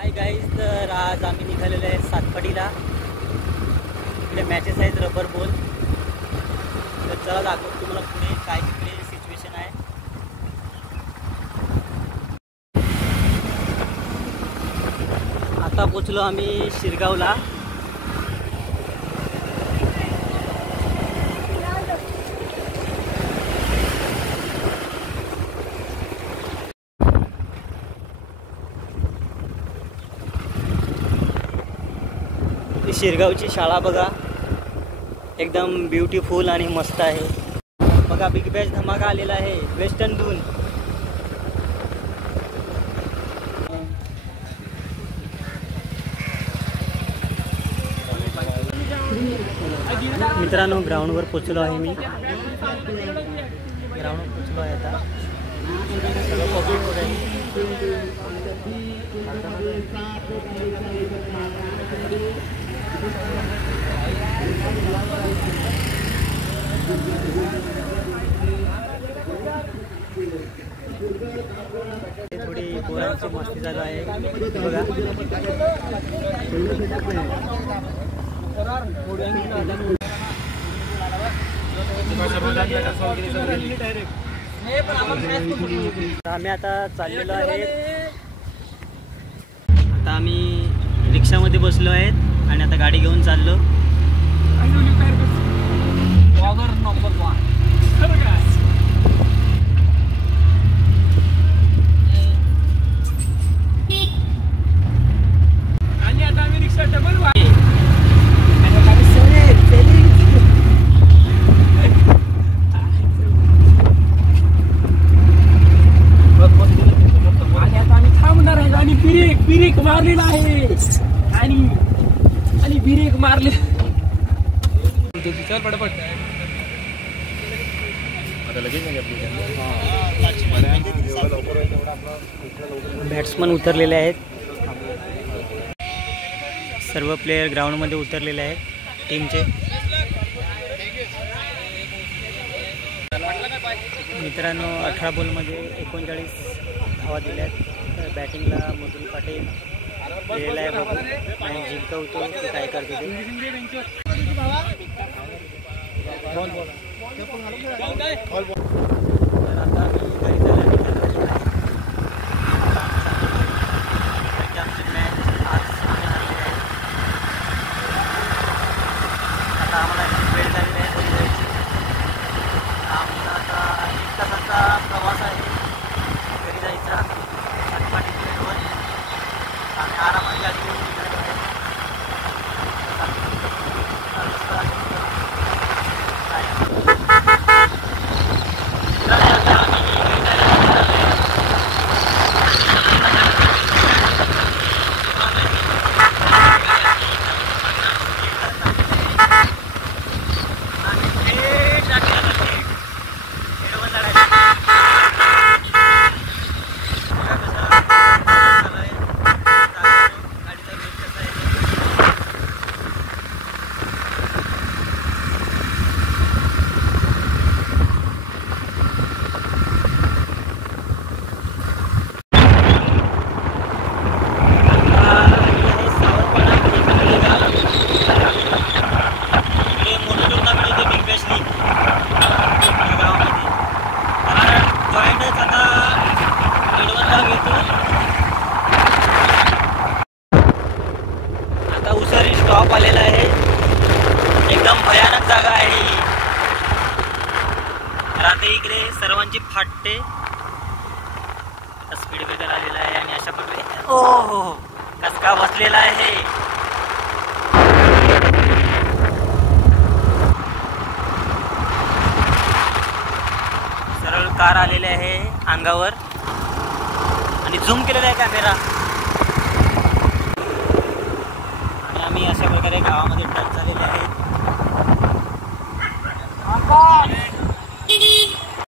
Hi guys, तर आज आम्ही निघालेलो आहे सातपाडीला. इकडे मॅचेस आहेत रबर बॉल. तर चला दाखवतो तुम्हाला पुढे काय इकडे सिच्युएशन आहे. आता पोचलो आम्ही शिरगावला. शिरगावची शाळा बघा, एकदम ब्युटिफुल आणि मस्त आहे. बघा बिग बॅच धमाका आलेला आहे वेस्टर्न धून. मित्रांनो, ग्राउंडवर पोचलो आहे मी. ग्राउंडवर पोचलो आहे आता. थोडी पोरांची मस्ती चालू आहे बघा. आम्ही आता चाललेलो आहे. आता आम्ही रिक्षामध्ये बसलो आहेत आणि आता गाडी घेऊन चाललो. आणि आता आम्ही रिक्षा डबल ब्रेक मारलेला आहे आणि ब्रेक मारले. चल पटापट. बॅट्समन उतरलेले आहेत. सर्व प्लेयर ग्राउंडमध्ये उतरलेले आहेत टीमचे. मित्रांनो, 18 बॉलमध्ये 39 धावा दिल्या आहेत. बॅटिंगला मधुल पाटील दिलेला आहे आणि जिंकवतो काय करतो प्रवास आहे घरी जायचा. आता उसरी स्टॉप आलेला आहे. एकदम भयानक जागा आहे. रात्री इकडे सर्वांची फाटते. स्पीड ब्रेकर आलेला आहे आणि अशा प्रकारे ओहो कसका बसलेला आहे. सरळ कार आलेले आहे अंगावर आणि झूम केलेला आहे कॅमेरा. आणि आम्ही अशा प्रकारे गावामध्ये